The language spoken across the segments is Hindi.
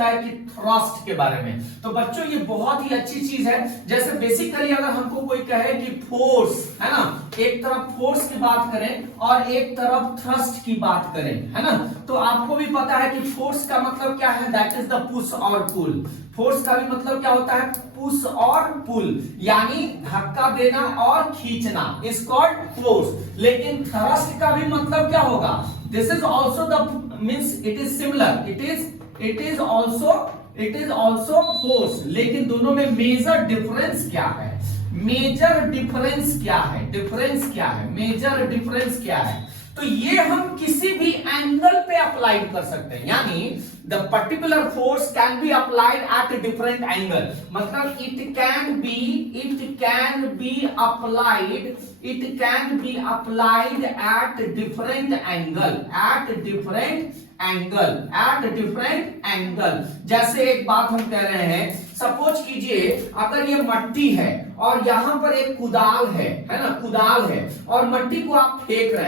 होता है कि थ्रस्ट के बारे में। तो बच्चों ये बहुत ही अच्छी चीज है। जैसे बेसिकली अगर हमको कोई कहे कि फोर्स है ना, एक तरफ फोर्स की बात करें और एक तरफ थ्रस्ट की बात करें, है ना, तो आपको भी पता है कि फोर्स का मतलब क्या है, दैट इज द पुश और पुल। फोर्स का भी मतलब क्या होता है, पुश और पुल, यानी धक्का देना और खींचना, इज कॉल्ड फोर्स। लेकिन थ्रस्ट का भी मतलब क्या होगा, this is also the means it is similar, it is also force. लेकिन दोनों में मेजर डिफरेंस क्या है, मेजर डिफरेंस क्या है, डिफरेंस क्या है, मेजर डिफरेंस क्या है। तो ये हम किसी भी एंगल पे अप्लाई कर सकते हैं, यानी the particular force can be applied at different angle, मतलब it can be applied at different angle. जैसे एक बात हम कह रहे हैं, सपोज कीजिए अगर ये मट्टी है और यहां पर एक कुदाल है ना, कुदाल है और मट्टी को आप फेंक रहे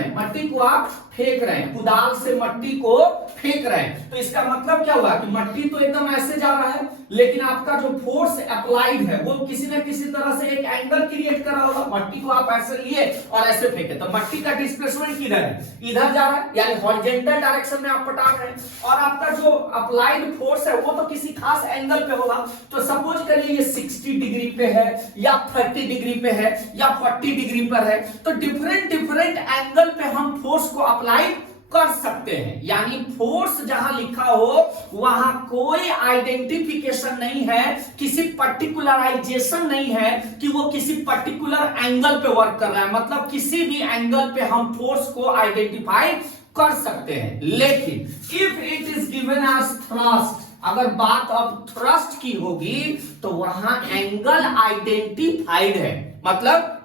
हैं, कुदाल से मट्टी को फेंक रहे हैं, तो इसका मतलब क्या हुआ कि मट्टी तो एकदम ऐसे जा रहा है, लेकिन आपका जो फोर्स अप्लाइड है वो किसी न किसी तरह से एक एंगल क्रिएट कर रहा होगा। मट्टी को आप ऐसे लिए और ऐसे फेंके, तो मट्टी का डिस्प्लेसमेंट किधर है, इधर जा रहा है, यानी हॉरिजॉन्टल डायरेक्शन में आप पटाख रहे हैं, और आपका जो अप्लाइड फोर्स है वो तो किसी खास एंगल पे होगा। तो सपोज करिए ये 60 डिग्री पे है या 30 डिग्री पे है या 40 डिग्री पर है, तो डिफरेंट एंगल पे हम फोर्स को अप्लाई कर सकते हैं। यानी फोर्स जहां लिखा हो वहां कोई आइडेंटिफिकेशन नहीं है, किसी पर्टिकुलराइजेशन नहीं है कि वो किसी पर्टिकुलर एंगल पे वर्क कर रहा है, मतलब किसी भी एंगल पे हम फोर्स को आइडेंटिफाई कर सकते हैं। लेकिन if it is given as thrust, अगर बात अब थ्रस्ट की होगी तो वहां एंगल आइडेंटिफाइड है, मतलब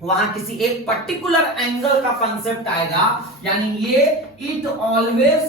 वहां किसी एक पर्टिकुलर एंगल का कंसेप्ट आएगा, यानी ये it always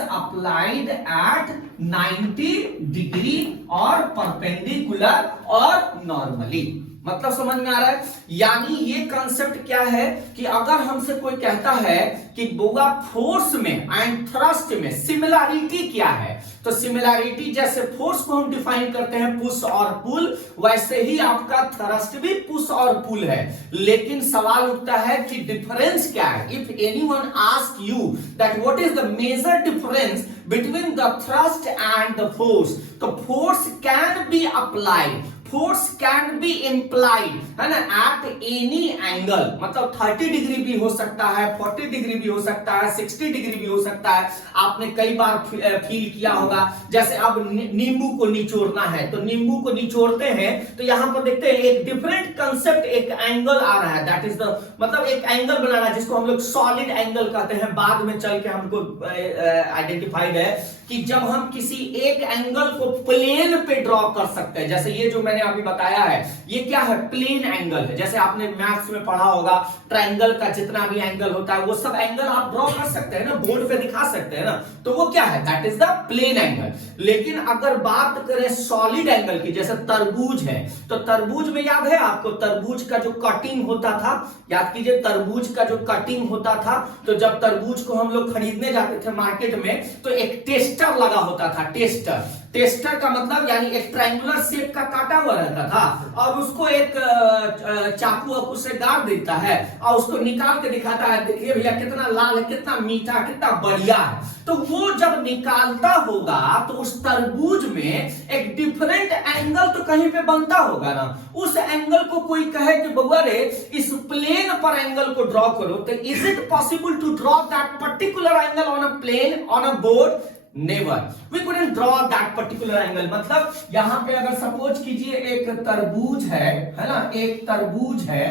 applied at 90 degree और परपेंडिकुलर और नॉर्मली। मतलब समझ में आ रहा है, यानी ये कंसेप्ट क्या है कि अगर हमसे कोई कहता है कि बोगा फोर्स में एंड थ्रस्ट में सिमिलरिटी क्या है, तो सिमिलरिटी जैसे फोर्स को हम डिफाइन करते हैं पुश और पुल, वैसे ही आपका थ्रस्ट भी पुश और पुल है। लेकिन सवाल उठता है कि डिफरेंस क्या है। If anyone ask you that what is the major difference between the thrust and the force, तो force can be applied, force can be implied, है ना, एट एनी एंगल, मतलब 30 डिग्री भी हो सकता है, 40 डिग्री भी हो सकता है, 60 डिग्री भी हो सकता है। आपने कई बार फील किया होगा, जैसे अब नींबू को निचोड़ना है, तो नींबू को निचोड़ते हैं तो यहां पर देखते हैं एक डिफरेंट कंसेप्ट, एक एंगल आ रहा है, दैट इज द मतलब एक एंगल बना रहा है जिसको हम लोग सॉलिड एंगल कहते हैं। बाद में चल के हमको आइडेंटिफाइड है कि जब हम किसी एक एंगल को प्लेन पे ड्रॉ कर सकते हैं, जैसे ये जो मैंने अभी बताया है, ये क्या है, प्लेन एंगल है। जैसे आपने मैथ्स में पढ़ा होगा, ट्रायंगल का जितना भी एंगल होता है वो सब एंगल आप ड्रॉ कर सकते हैं ना, बोर्ड पे दिखा सकते हैं ना, तो वो क्या है, that is the plane angle. लेकिन अगर बात करें सॉलिड एंगल की, जैसे तरबूज है, तो तरबूज में याद है आपको, तरबूज का जो कटिंग होता था, याद कीजिए तरबूज का जो कटिंग होता था, तो जब तरबूज को हम लोग खरीदने जाते थे मार्केट में, तो एक टेस्टर लगा होता था, टेस्टर का मतलब यानी एक ट्रायंगुलर शेप का काटा हुआ रहता था, और उसको एक चाकू उससे गाड़ देता है और उसको निकाल के दिखाता है, देखिए भैया कितना लाल है, कितना मीठा, कितना बढ़िया है। तो वो जब निकालता होगा तो उस तरबूज में एक डिफरेंट एंगल तो कहीं पे बनता होगा ना, उस एंगल को कोई कहे कि बउआ रे इस प्लेन पर एंगल को ड्रॉ करो, तो is it possible to draw that particular angle on a plane, on a board? Never. We couldn't draw that particular angle. मतलब यहां पे अगर सपोज कीजिए एक तरबूज है ना, एक तरबूज है,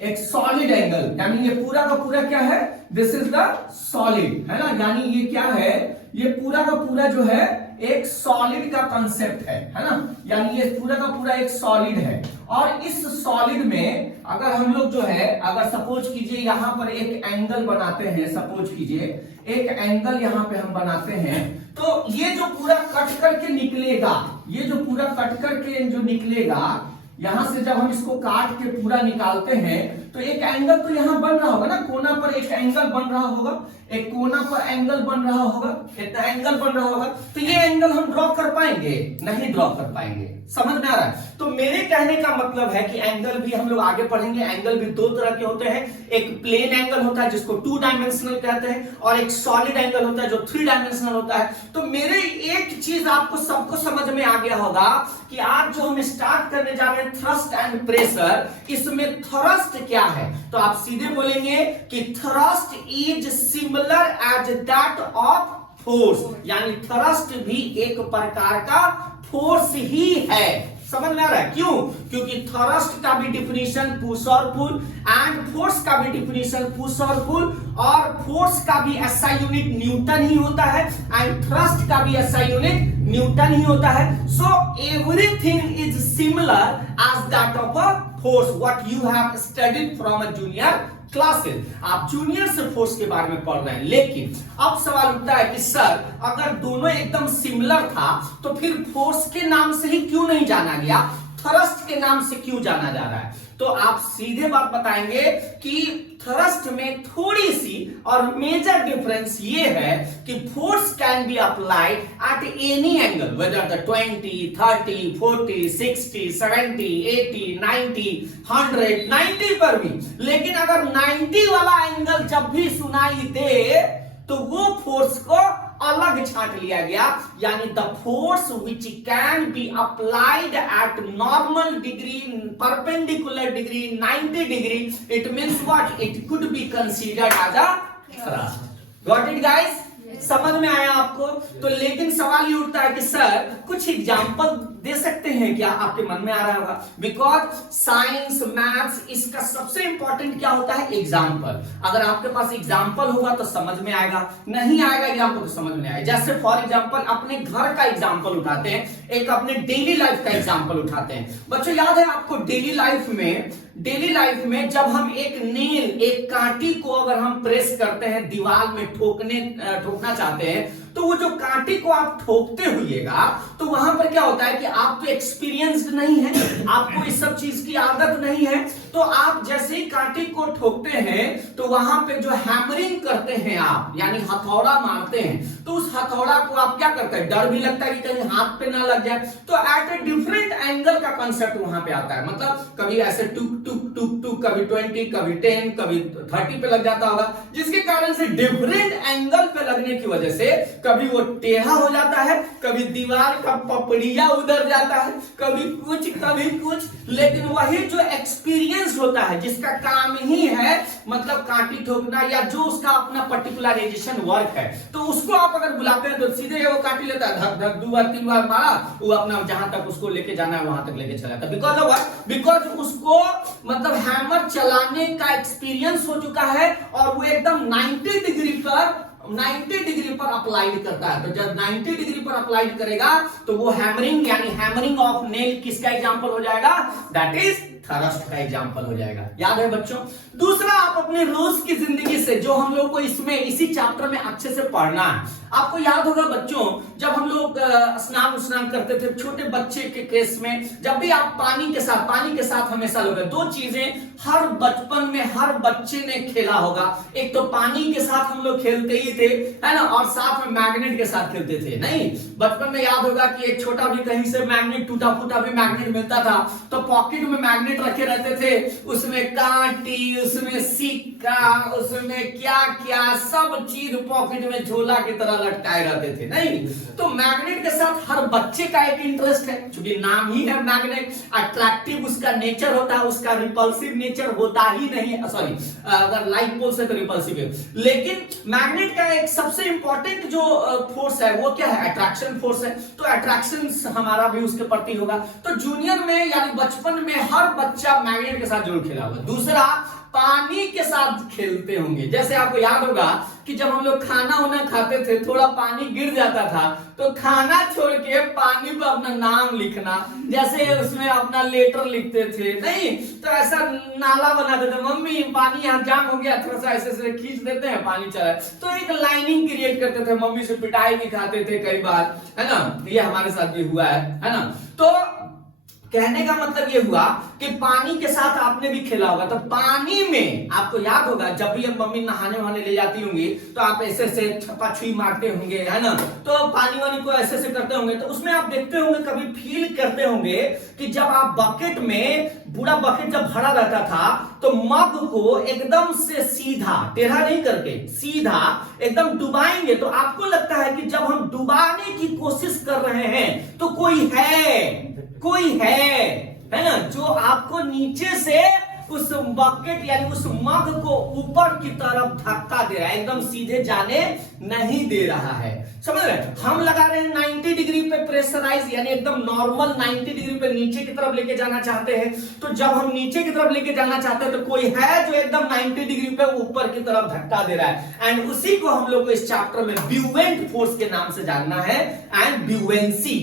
एक सॉलिड एंगल, यानी ये पूरा का पूरा क्या है, दिस इज द सॉलिड, है ना, यानी ये क्या है, ये पूरा का पूरा जो है एक सॉलिड का कंसेप्ट है ना, यानी ये पूरा का पूरा एक सॉलिड है। और इस सॉलिड में अगर हम लोग जो है, अगर सपोज कीजिए यहां पर एक एंगल बनाते हैं, सपोज कीजिए एक एंगल यहां पे हम बनाते हैं, तो ये जो पूरा कट करके निकलेगा, ये जो पूरा कट करके जो निकलेगा, यहां से जब हम इसको काट के पूरा निकालते हैं तो एक एंगल तो यहां बन रहा होगा ना, कोना पर एक एंगल बन रहा होगा, एक कोना पर एंगल बन रहा होगा, कितना एंगल बन रहा होगा, तो ये एंगल हम ड्रॉ कर पाएंगे? नहीं ड्रॉ कर पाएंगे। समझ में आ रहा है? तो मेरे कहने का मतलब है कि एंगल भी हम लोग आगे पढ़ेंगे, एंगल भी दो तरह के होते हैं, एक प्लेन एंगल होता है जिसको 2 डायमेंशनल कहते हैं, और एक सॉलिड एंगल होता है जो 3 डायमेंशनल होता है। तो मेरे एक चीज आपको सबको समझ में आ गया होगा कि आज जो हम स्टार्ट करने जा रहे हैं थ्रस्ट एंड प्रेशर, इसमें थ्रस्ट क्या है? तो आप सीधे बोलेंगे कि thrust is similar as that of force, यानी थ्रस्ट भी एक प्रकार का फोर्स ही है। समझ में आ रहा है? क्यों? क्योंकि थ्रस्ट का भी डिफिनीशन पुश और पुल, एंड फोर्स का भी डिफिनीशन पुश और पुल, और फोर्स का भी एसआई यूनिट न्यूटन ही होता है, एंड थ्रस्ट का भी एसआई यूनिट न्यूटन ही होता है। So everything is similar as that of a force what you have studied from a junior classes. आप जूनियर से फोर्स के बारे में पढ़ रहे हैं, लेकिन अब सवाल उठता है कि सर अगर दोनों एकदम सिमिलर था तो फिर फोर्स के नाम से ही क्यों नहीं जाना गया, थ्रस्ट के नाम से क्यों जाना जा रहा है? तो आप सीधे बात बताएंगे कि थ्रस्ट में थोड़ी सी और मेजर डिफरेंस ये है कि force can be applied at any angle, whether the 20, 30, 40, 60, 70, 80, 90, 100, 90 पर भी। लेकिन अगर 90 वाला एंगल जब भी सुनाई दे तो वो फोर्स को अलग छांट लिया गया, यानी the force which can be applied at normal degree, perpendicular degree, 90 degree, it means what? It could be considered as a thrust. Got it guys? समझ में आया आपको? तो लेकिन सवाल ये उठता है कि सर कुछ एग्जांपल दे सकते हैं क्या? आपके मन में आ रहा होगा, बिकॉज साइंस मैथ्स इसका सबसे इंपॉर्टेंट क्या होता है? एग्जांपल। अगर आपके पास एग्जांपल होगा तो समझ में आएगा, नहीं आएगा एग्जांपल तो समझ में आएगा। जैसे फॉर एग्जांपल अपने घर का एग्जांपल उठाते हैं, एक अपने डेली लाइफ का एग्जांपल उठाते हैं। बच्चों याद है आपको डेली लाइफ में जब हम एक नेल, एक कांटी को अगर हम प्रेस करते हैं, दीवार में ठोकना चाहते हैं, तो वो जो कांटे को आप ठोकते हुएगा तो वहां पर क्या होता है कि आप तो एक्सपीरियंस्ड नहीं है, आपको इस सब चीज की आदत नहीं है, तो आप जैसे ही कांटे को ठोकते हैं तो वहां पे जो हैमरिंग करते हैं आप, यानी हथौड़ा मारते हैं, तो उस हथौड़ा को आप क्या करते हैं? डर भी लगता है कि कहीं हाथ पे ना लग जाए, तो एट ए डिफरेंट एंगल का कंसेप्ट वहां पे आता है। मतलब कभी ऐसे टुक टुक टुक टुक, कभी 20, कभी 10, कभी 30 पे लग जाता होगा, जिसके कारण से डिफरेंट एंगल पे लगने की वजह से कभी वो टेढ़ा हो जाता है, कभी दीवार का पपड़िया उधर जाता है, कभी कुछ, लेकिन वही जो एक्सपीरियंस होता है, जिसका काम ही है मतलब कांटी ठोकना या जो उसका अपना पर्टिकुलराइजेशन वर्क है, तो उसको आप अगर बुलाते हैं तो सीधे वो कांटी लेता है, धक धक 2 बार 3 बार मारा, वो अपना जहां तक उसको लेके जाना है वहां तक लेके चला जाता है। Because of what? बिकॉज उसको मतलब हैमर चलाने का एक्सपीरियंस हो चुका है और वो एकदम 90 डिग्री पर अप्लाइड करता है। तो जब 90 डिग्री पर अप्लाइड करेगा तो वो हैमरिंग, यानी हैमरिंग ऑफ नेल किसका एग्जांपल हो जाएगा? दैट इज थ्रस्ट का एग्जांपल हो जाएगा। याद है बच्चों? दूसरा, आप अपने रोज की जिंदगी से जो हम लोग को इसमें इसी चैप्टर में अच्छे से पढ़ना है, आपको याद होगा बच्चों जब हम लोग स्नान करते थे, छोटे बच्चे के केस में जब भी आप पानी के साथ हमेशा लोग, 2 चीजें हर बचपन में हर बच्चे ने खेला होगा, एक तो पानी के साथ हम लोग खेलते ही थे, है ना, और साथ में मैग्नेट के साथ खेलते थे। नहीं, बचपन में याद होगा कि एक छोटा भी कहीं से मैग्नेट, टूटा फूटा भी मैग्नेट मिलता था तो पॉकेट में मैग्नेट रखे रहते थे, उसमें कांटी, उसमें सिक्का, उसमें क्या क्या सब चीज पॉकेट में झोला की तरह लटकाए रहते थे। नहीं, तो मैग्नेट के साथ हर बच्चे का एक इंटरेस्ट है, क्योंकि नाम ही है मैग्नेट, अट्रैक्टिव उसका नेचर होता है, उसका रिपल्सिव नेचर होता ही नहीं, सॉरी अगर लाइक पोल से तो रिपल्सिव है, लेकिन मैग्नेट का एक सबसे इंपॉर्टेंट जो फोर्स है वो क्या है? अट्रैक्शन फोर्स है। तो अट्रैक्शन हमारा भी उसके प्रति होगा। तो जूनियर में यानी बचपन में हर बच्चा मैग्नेट के साथ जरूर खेला होगा। दूसरा, पानी के साथ खेलते होंगे। जैसे आपको याद होगा कि जब हम लोग खाना वाना खाते थे, थोड़ा पानी गिर जाता था तो खाना छोड़ के पानी पर अपना नाम लिखना, जैसे उसमें अपना लेटर लिखते थे। नहीं तो ऐसा नाला बना देते, मम्मी पानी यहाँ जाम हो गया, थोड़ा सा ऐसे खींच देते हैं, पानी चला, तो एक लाइनिंग क्रिएट करते थे, मम्मी से पिटाई भी खाते थे कई बार, है ना, ये हमारे साथ भी हुआ है ना। तो कहने का मतलब ये हुआ कि पानी के साथ आपने भी खेला होगा, तो पानी में आपको याद होगा जब भी अब मम्मी नहाने वहाने ले जाती होंगी तो आप ऐसे से छपा छुई मारते होंगे, है ना, तो पानी वानी को ऐसे से करते होंगे, तो उसमें आप देखते होंगे, कभी फील करते होंगे कि जब आप बकेट में, पूरा बकेट जब भरा रहता था तो मग को एकदम से सीधा, टेढ़ा नहीं करके सीधा एकदम डुबाएंगे, तो आपको लगता है कि जब हम डुबाने की कोशिश कर रहे हैं तो कोई है ना, जो आपको नीचे से उस बकेट यानी उस मग को ऊपर की तरफ धक्का दे रहा है, एकदम सीधे जाने नहीं दे रहा है। समझ रहे, हम लगा रहे हैं 90 डिग्री पे प्रेशराइज, यानी एकदम नॉर्मल 90 डिग्री पे नीचे की तरफ लेके जाना चाहते हैं, तो जब हम नीचे की तरफ लेके जाना चाहते हैं तो कोई है जो एकदम 90 डिग्री पे ऊपर की तरफ धक्का दे रहा है, एंड उसी को हम लोग को इस चैप्टर में ब्यूएंट फोर्स के नाम से जानना है, एंड ब्यूएंसी।